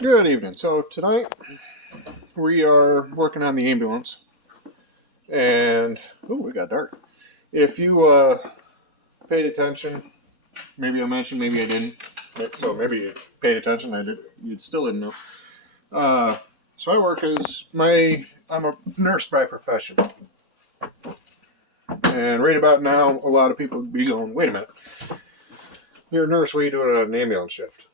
Good evening. So tonight we are working on the ambulance, and ooh, it got dark. If you paid attention, maybe I mentioned, maybe I didn't. So maybe you paid attention. I did. You still didn't know. Uh, so I work as I'm a nurse by profession, and right about now, a lot of people would be going, "Wait a minute, you're a nurse. What are you doing on an ambulance shift?"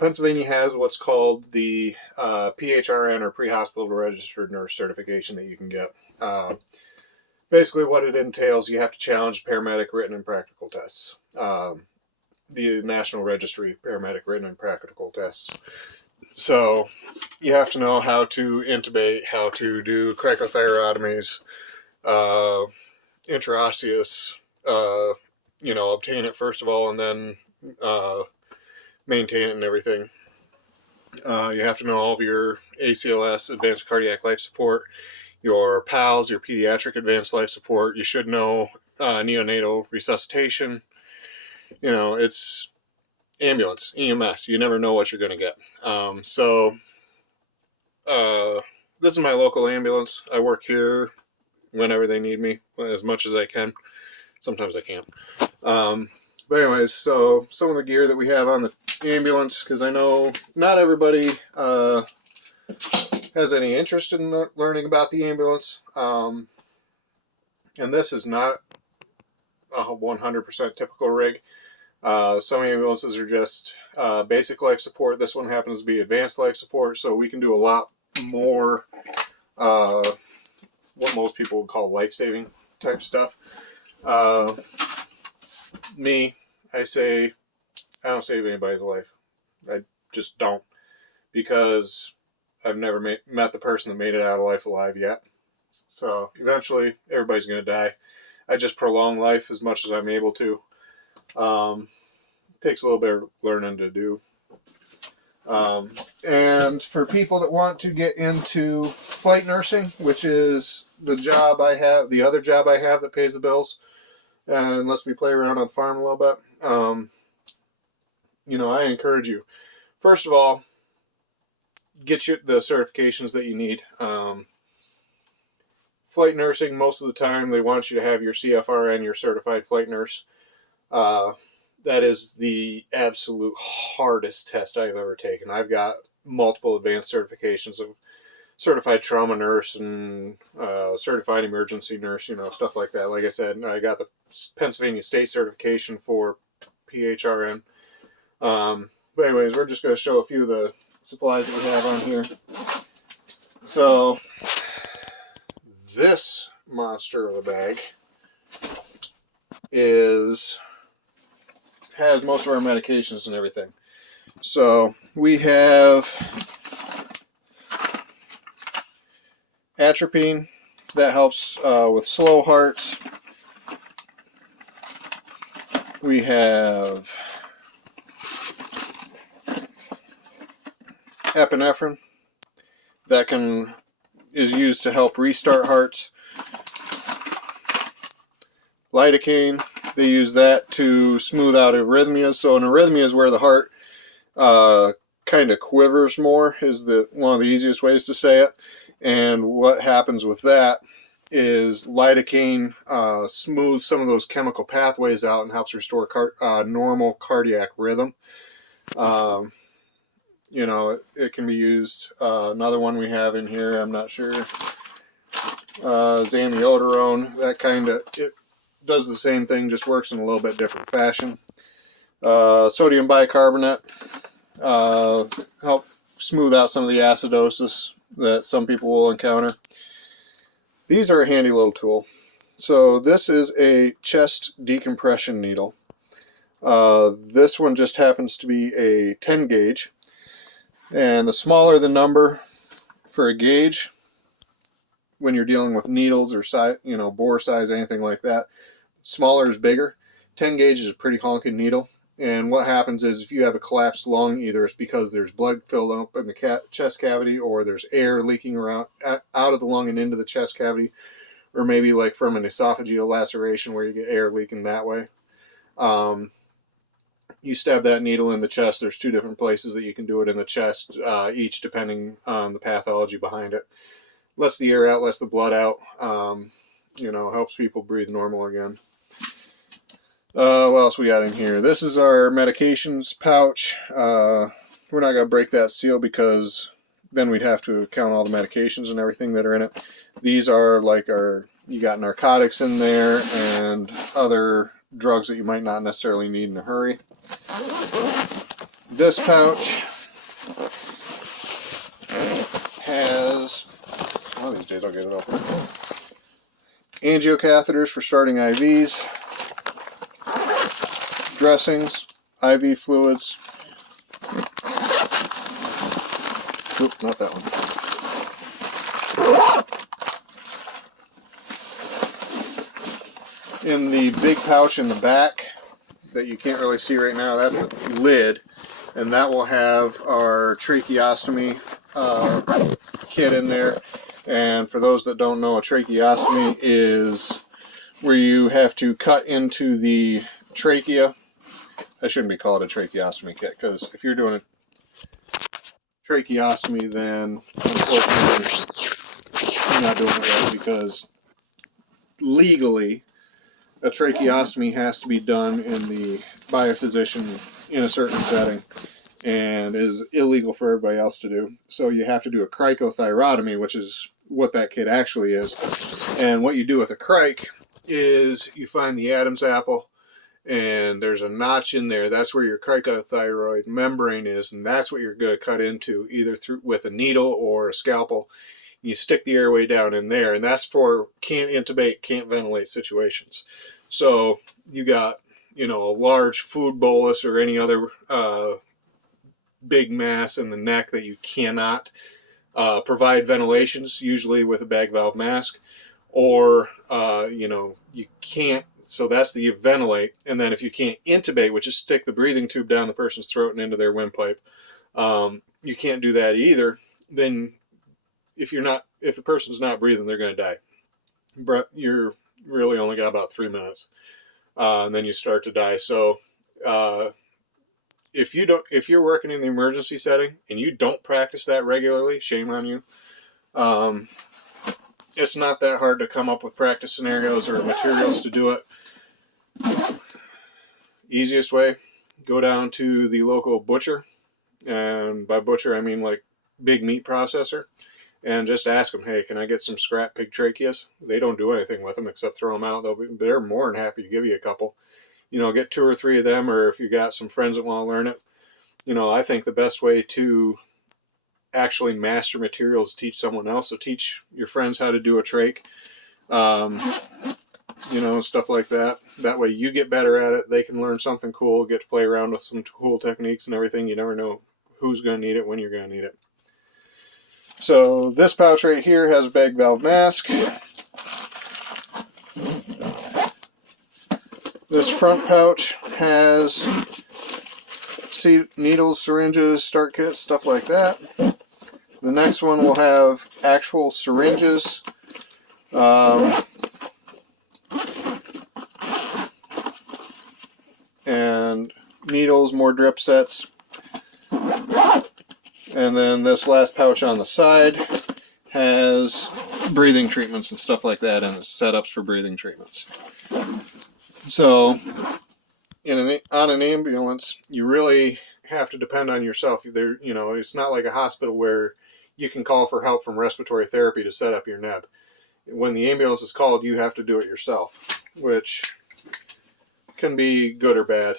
Pennsylvania has what's called the PHRN, or Pre-Hospital Registered Nurse certification, that you can get. Basically, what it entails, you have to challenge paramedic written and practical tests. The National Registry paramedic written and practical tests. So you have to know how to intubate, how to do cricothyrotomies, intraosseous, obtain it first of all, and then maintain it and everything. You have to know all of your ACLS, advanced cardiac life support, your PALS, your pediatric advanced life support. You should know neonatal resuscitation. It's ambulance, EMS. You never know what you're going to get. This is my local ambulance. I work here whenever they need me, as much as I can. Sometimes I can't. But anyways, so some of the gear that we have on the ambulance, because I know not everybody has any interest in learning about the ambulance. And this is not a 100% typical rig. Some ambulances are just basic life support. This one happens to be advanced life support, so we can do a lot more what most people would call life-saving type stuff. I say I don't save anybody's life. I just don't, because I've never met the person that made it out of life alive yet. So eventually everybody's going to die. I just prolong life as much as I'm able to. Takes a little bit of learning to do. And for people that want to get into flight nursing, which is the job I have, the other job I have that pays the bills, and lets me play around on the farm a little bit, I encourage you. First of all, get you the certifications that you need. Flight nursing, most of the time, they want you to have your CFRN, your certified flight nurse. That is the absolute hardest test I've ever taken. I've got multiple advanced certifications of certified trauma nurse and certified emergency nurse, stuff like that. Like I said, I got the Pennsylvania State certification for PHRN. But anyways, we're just going to show a few of the supplies that we have on here. So this monster of a bag has most of our medications and everything. So we have atropine that helps with slow hearts. We have epinephrine that is used to help restart hearts. Lidocaine, they use that to smooth out arrhythmias. So an arrhythmia is where the heart kind of quivers more, is one of the easiest ways to say it. And what happens with that is lidocaine smooths some of those chemical pathways out and helps restore normal cardiac rhythm. It can be used. Another one we have in here, I'm not sure, zamioterone. It does the same thing, just works in a little bit different fashion. Sodium bicarbonate help smooth out some of the acidosis that some people will encounter. These are a handy little tool. So this is a chest decompression needle. This one just happens to be a 10 gauge. And the smaller the number for a gauge, when you're dealing with needles or size, bore size, anything like that, smaller is bigger. 10 gauge is a pretty honking needle. And what happens is, if you have a collapsed lung, either it's because there's blood filled up in the chest cavity, or there's air leaking around out of the lung and into the chest cavity, or maybe like from an esophageal laceration where you get air leaking that way. you stab that needle in the chest. There's 2 different places that you can do it in the chest, each depending on the pathology behind it. Lets the air out, lets the blood out, helps people breathe normal again. What else we got in here? This is our medications pouch. We're not going to break that seal because then we'd have to count all the medications and everything that are in it. These are like you got narcotics in there and other drugs that you might not necessarily need in a hurry. This pouch has, one of these days I'll get it open, angio catheters for starting IVs, dressings, IV fluids. Oop, not that one. In the big pouch in the back that you can't really see right now, that's the lid, and that will have our tracheostomy kit in there. And for those that don't know, a tracheostomy is where you have to cut into the trachea. I shouldn't be called a tracheostomy kit, because if you're doing a tracheostomy, then unfortunately you're not doing it right, because legally a tracheostomy has to be done by a physician in a certain setting, and is illegal for everybody else to do. So you have to do a cricothyrotomy, which is what that kit actually is. And what you do with a cric is you find the Adam's apple, and there's a notch in there. That's where your cricothyroid membrane is, and that's what you're going to cut into, either with a needle or a scalpel. You stick the airway down in there, and that's for can't intubate, can't ventilate situations. So you got, a large food bolus or any other big mass in the neck that you cannot provide ventilations, usually with a bag valve mask, or you can't. So that's the ventilate. And then if you can't intubate, which is stick the breathing tube down the person's throat and into their windpipe, you can't do that either. Then if the person's not breathing, they're going to die. You're really only got about 3 minutes, and then you start to die. So if you're working in the emergency setting and you don't practice that regularly, shame on you. It's not that hard to come up with practice scenarios or materials to do it. Easiest way, go down to the local butcher, and by butcher I mean like big meat processor, and just ask them, hey, can I get some scrap pig tracheas? They don't do anything with them except throw them out. They're more than happy to give you a couple. Get 2 or 3 of them, or if you got some friends that want to learn it. I think the best way to actually master materials is teach someone else. So teach your friends how to do a trach, stuff like that. That way you get better at it. They can learn something cool, get to play around with some cool techniques and everything. You never know who's going to need it, when you're going to need it. So this pouch right here has a bag valve mask. This front pouch has needles, syringes, start kits, stuff like that. The next one will have actual syringes, and needles, more drip sets. And then this last pouch on the side has breathing treatments and stuff like that, and setups for breathing treatments. So on an ambulance, you really have to depend on yourself. It's not like a hospital where you can call for help from respiratory therapy to set up your neb. When the ambulance is called, you have to do it yourself, which can be good or bad.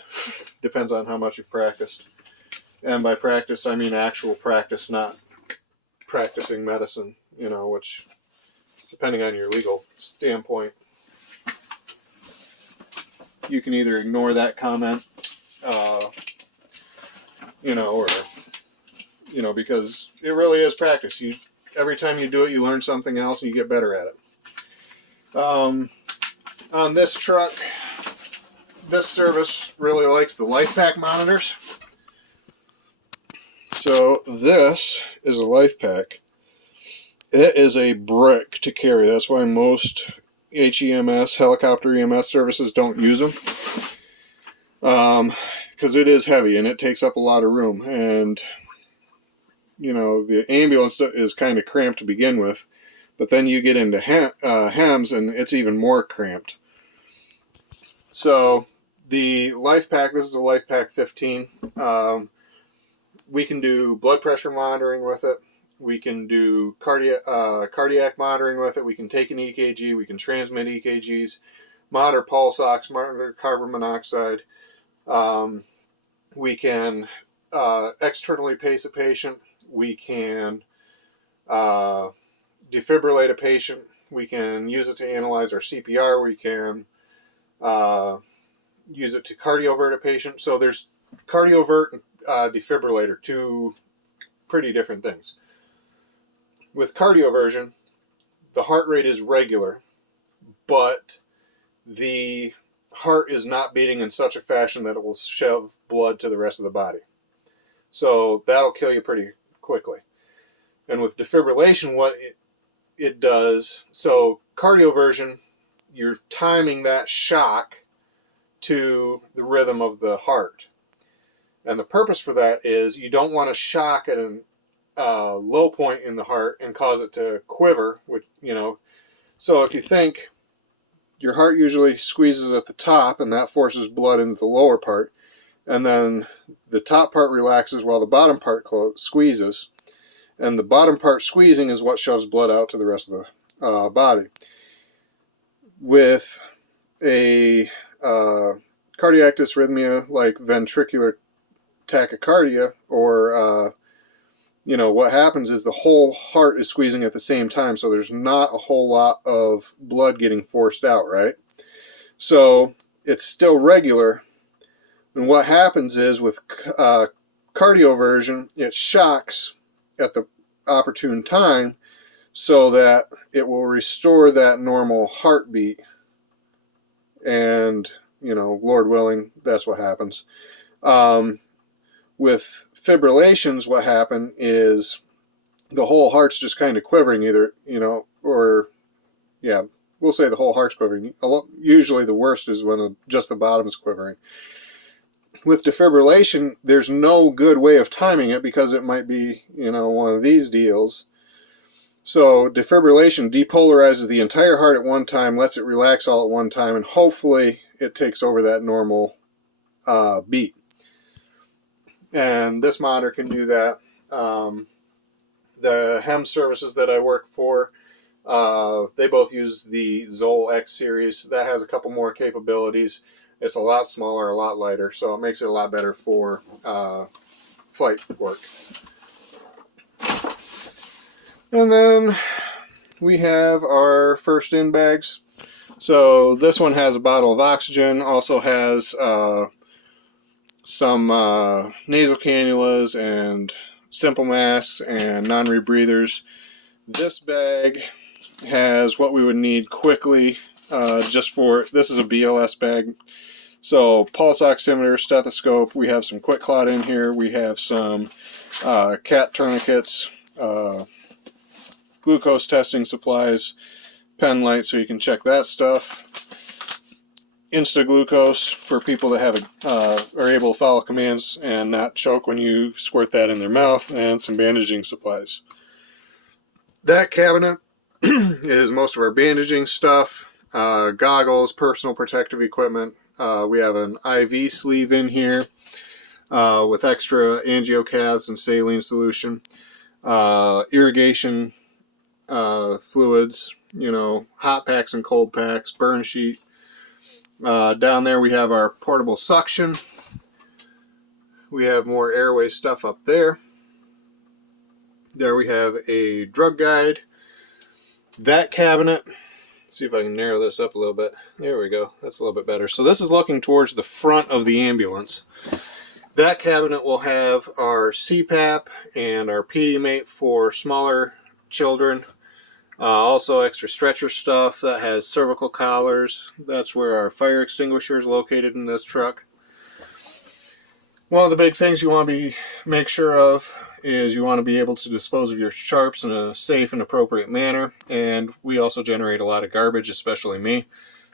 Depends on how much you've practiced. And by practice, I mean actual practice, not practicing medicine, which, depending on your legal standpoint, you can either ignore that comment, or, because it really is practice. Every time you do it, you learn something else and you get better at it. On this truck, this service really likes the life pack monitors. So this is a life pack. It is a brick to carry. That's why most HEMS, helicopter EMS services don't use them. Because because it is heavy and it takes up a lot of room. And, you know, the ambulance is kind of cramped to begin with, but then you get into hems and it's even more cramped. So the Life Pack, this is a Life Pack 15. We can do blood pressure monitoring with it. We can do cardiac monitoring with it. We can take an EKG. We can transmit EKGs, monitor pulse ox, monitor carbon monoxide. We can externally pace a patient. We can defibrillate a patient. We can use it to analyze our CPR. We can use it to cardiovert a patient. So there's cardiovert and defibrillator, two pretty different things. With cardioversion, the heart rate is regular, but the heart is not beating in such a fashion that it will shove blood to the rest of the body. So that'll kill you pretty quickly. And with defibrillation, what it does, so cardioversion, you're timing that shock to the rhythm of the heart. And the purpose for that is you don't want to shock at a low point in the heart and cause it to quiver, which, you know, so if you think your heart usually squeezes at the top and that forces blood into the lower part, and then the top part relaxes while the bottom part squeezes, and the bottom part squeezing is what shoves blood out to the rest of the body. With a cardiac dysrhythmia like ventricular tachycardia, or you know, what happens is the whole heart is squeezing at the same time, so there's not a whole lot of blood getting forced out, right? So it's still regular, and what happens is with cardioversion, it shocks at the opportune time so that it will restore that normal heartbeat, and, you know, Lord willing, that's what happens. With fibrillations, what happened is the whole heart's just kind of quivering, either, you know, or, yeah, we'll say the whole heart's quivering. Usually the worst is when just the bottom is quivering. With defibrillation, there's no good way of timing it because it might be, you know, one of these deals. So defibrillation depolarizes the entire heart at one time, lets it relax all at one time, and hopefully it takes over that normal beat. And this monitor can do that. The HEM services that I work for, they both use the Zoll X series. That has a couple more capabilities. It's a lot smaller, a lot lighter, so it makes it a lot better for flight work. And then we have our first in bags. So this one has a bottle of oxygen, also has some nasal cannulas and simple masks and non-rebreathers. This bag has what we would need quickly just for, this is a BLS bag. So pulse oximeter, stethoscope, we have some quick clot in here, we have some cat tourniquets, glucose testing supplies, pen light so you can check that stuff, Insta-glucose for people that have are able to follow commands and not choke when you squirt that in their mouth, and some bandaging supplies. That cabinet is most of our bandaging stuff, goggles, personal protective equipment. We have an IV sleeve in here with extra angiocaths and saline solution, irrigation fluids, you know, hot packs and cold packs, burn sheet. Down there we have our portable suction. We have more airway stuff up there. There we have a drug guide. That cabinet, let's see if I can narrow this up a little bit. There we go. That's a little bit better. So this is looking towards the front of the ambulance. That cabinet will have our CPAP and our Pediamate for smaller children. Also extra stretcher stuff that has cervical collars. That's where our fire extinguisher is located in this truck. One of the big things you want to make sure of is you want to be able to dispose of your sharps in a safe and appropriate manner. And we also generate a lot of garbage, especially me.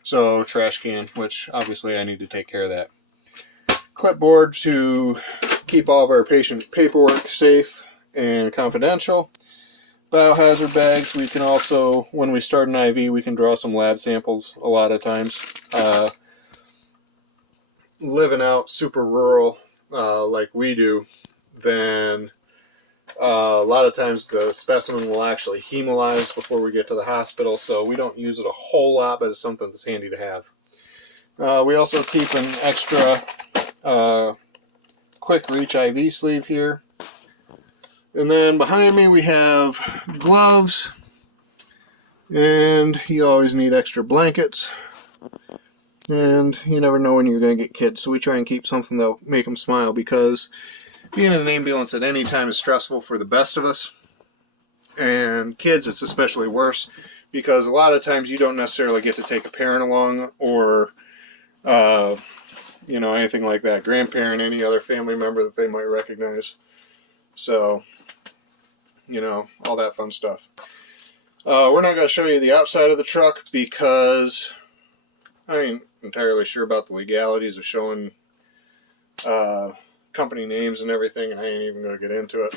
So trash can, which obviously I need to take care of that. clipboard to keep all of our patient paperwork safe and confidential. Biohazard bags. We can also, when we start an IV, we can draw some lab samples a lot of times. Living out super rural like we do, then a lot of times the specimen will actually hemolyze before we get to the hospital, so we don't use it a whole lot, but it's something that's handy to have. We also keep an extra quick reach IV sleeve here. And then behind me we have gloves, and you always need extra blankets. And you never know when you're going to get kids, so we try and keep something that'll make them smile, because being in an ambulance at any time is stressful for the best of us. And kids, it's especially worse, because a lot of times you don't necessarily get to take a parent along, or you know, anything like that, grandparent, any other family member that they might recognize. So, you know, all that fun stuff. We're not going to show you the outside of the truck because I ain't entirely sure about the legalities of showing company names and everything, and I ain't even going to get into it.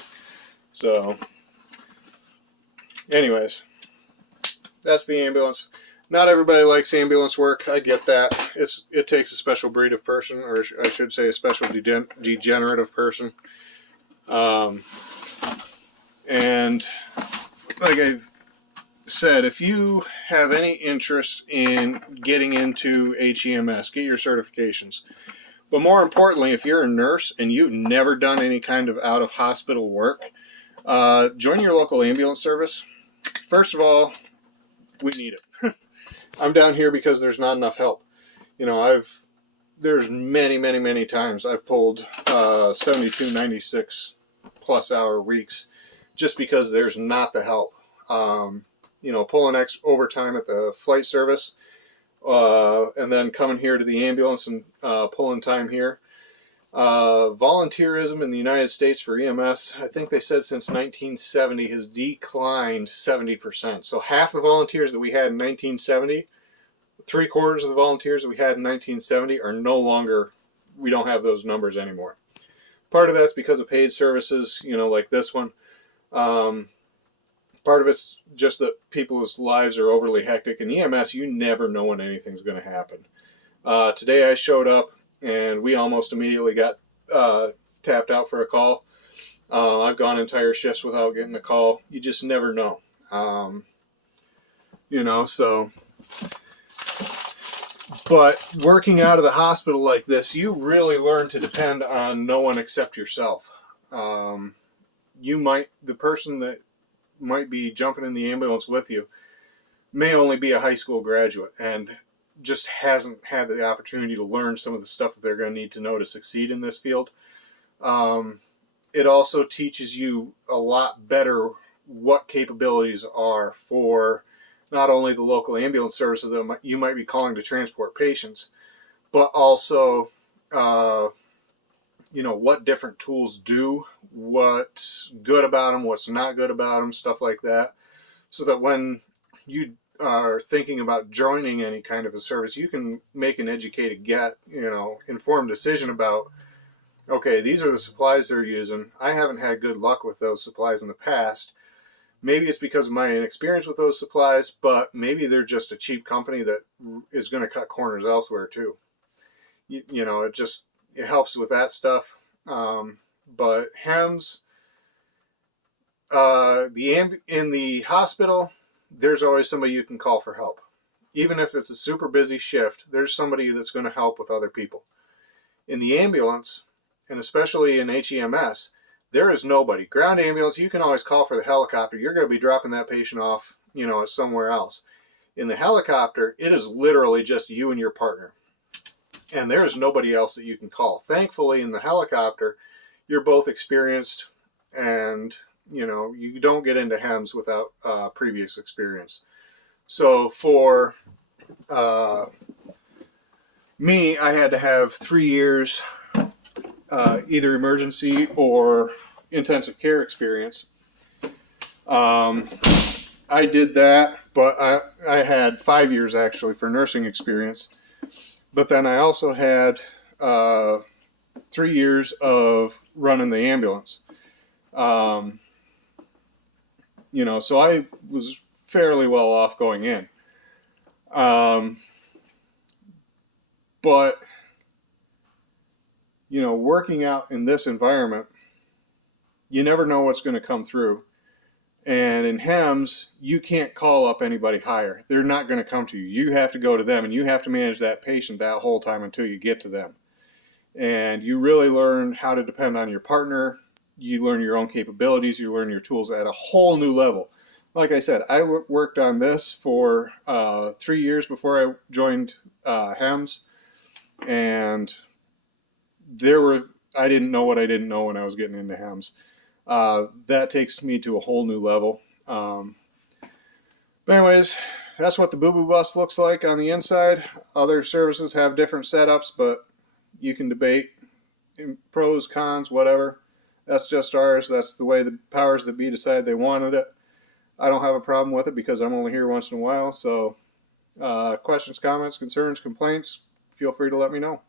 So, anyways, that's the ambulance. Not everybody likes ambulance work. I get that. It takes a special breed of person, or I should say a special degenerative person. And like I've said, if you have any interest in getting into HEMS, get your certifications. But more importantly, if you're a nurse and you've never done any kind of out-of-hospital work, join your local ambulance service. First of all, we need it. I'm down here because there's not enough help. You know, there's many times I've pulled 72, 96 plus hour weeks just because there's not the help. You know, pulling overtime at the flight service, and then coming here to the ambulance and pulling time here. Volunteerism in the United States for EMS, I think they said since 1970, has declined 70%. So half the volunteers that we had in 1970, 3/4 of the volunteers that we had in 1970 are no longer, we don't have those numbers anymore. Part of that's because of paid services, you know, like this one. Part of it's just that people's lives are overly hectic. In EMS, you never know when anything's going to happen. Today I showed up, and we almost immediately got tapped out for a call. I've gone entire shifts without getting a call. You just never know. You know, so... But working out of the hospital like this, you really learn to depend on no one except yourself. The person that might be jumping in the ambulance with you may only be a high school graduate and just hasn't had the opportunity to learn some of the stuff that they're going to need to know to succeed in this field. It also teaches you a lot better what capabilities are for not only the local ambulance services that you might be calling to transport patients, but also you know, what different tools do, what's good about them, what's not good about them, stuff like that. So that when you are thinking about joining any kind of a service, you can make an educated, informed decision about, okay, these are the supplies they're using. I haven't had good luck with those supplies in the past. Maybe it's because of my inexperience with those supplies, but maybe they're just a cheap company that is going to cut corners elsewhere too. You know, it helps with that stuff. But HEMS, in the hospital, there's always somebody you can call for help. Even if it's a super busy shift, there's somebody that's going to help with other people. In the ambulance, and especially in HEMS, there is nobody. Ground ambulance, you can always call for the helicopter. You're going to be dropping that patient off, you know, somewhere else. In the helicopter, it is literally just you and your partner. And there is nobody else that you can call. Thankfully, in the helicopter, you're both experienced, and you know, you don't get into HEMS without previous experience. So for me, I had to have 3 years either emergency or intensive care experience. I did that, but I had 5 years actually for nursing experience. But then I also had 3 years of running the ambulance. You know, so I was fairly well off going in. But, you know, working out in this environment, you never know what's going to come through. And in HEMS, you can't call up anybody higher. They're not going to come to you. You have to go to them, and you have to manage that patient that whole time until you get to them. And you really learn how to depend on your partner. You learn your own capabilities. You learn your tools at a whole new level. Like I said, I worked on this for 3 years before I joined HEMS, and I didn't know what I didn't know when I was getting into HEMS. That takes me to a whole new level. But anyways, that's what the Boo Boo Bus looks like on the inside. Other services have different setups, but you can debate pros, cons, whatever. That's just ours. That's the way the powers that be decided they wanted it. I don't have a problem with it because I'm only here once in a while. So questions, comments, concerns, complaints, feel free to let me know.